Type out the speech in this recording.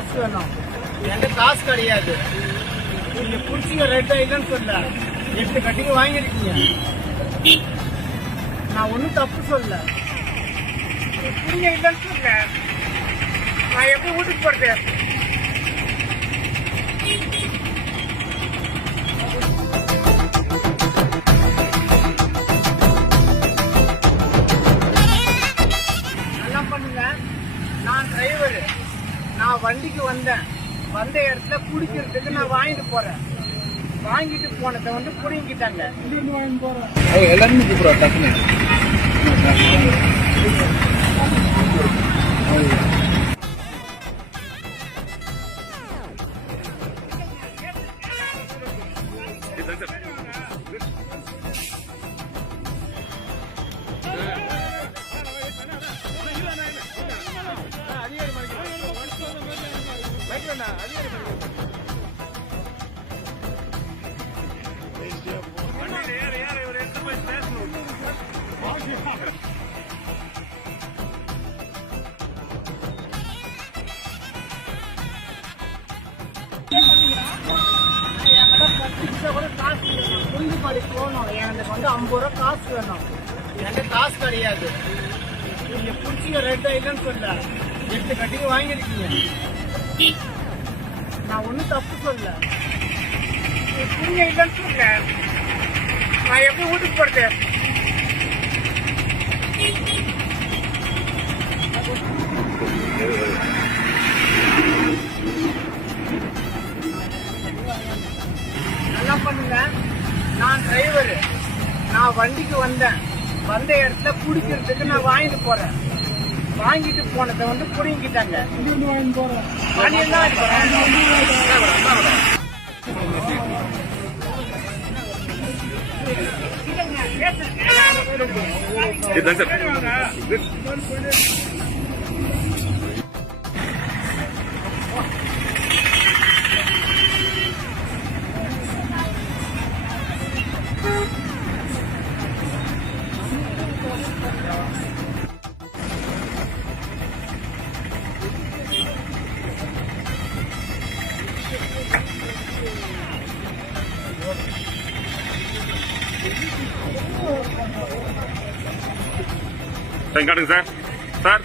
காசு வேணும். என்கிட்ட காசு கிடையாது. நீங்க புடிச்சிங்க ரைட்டா இல்லைன்னு சொல்ல 8 கட்டிக்கு வாங்கிருக்கீங்க. நான் ஒன்னும் தப்பு சொல்ல. புடிங்க இல்லைன்னு சொல்ல நான் எப்படி வீட்டுக்கு போறது? நல்லா பண்ணுங்க. நான் டிரைவர். நான் வண்டிக்கு வந்தேன். வந்த இடத்துல குடிக்கிறதுக்கு நான் வாங்கிட்டு போறேன். வாங்கிட்டு போனதை வந்து புடிங்கிட்டாங்க. எல்லாருமே கூப்பிடுறா டக்குனு. குஞ்சுபாடி போகணும். எனக்கு வந்து 50 ரூபா காசு வேணும். என்கிட்ட காசு கிடையாது. நீங்க புடிச்சிங்க ரைட்டா இல்லைன்னு சொல்ல 8 கட்டிக்கு வாங்கிருக்கீங்க. நான் ஒன்னும் தப்பு சொல்ல. புடிங்க இல்லைன்னு சொல்ல நான் எப்படி வீட்டுக்கு போறது? நல்லா பண்ணுங்க. நான் டிரைவர். நான் வண்டிக்கு வந்தேன். வந்த இடத்துல குடிக்கிறதுக்கு நான் வாங்கிட்டு போறேன். வாங்கிட்டு போனதை வந்து புடிங்கிட்டாங்க. காட்டுங்க சார். சார்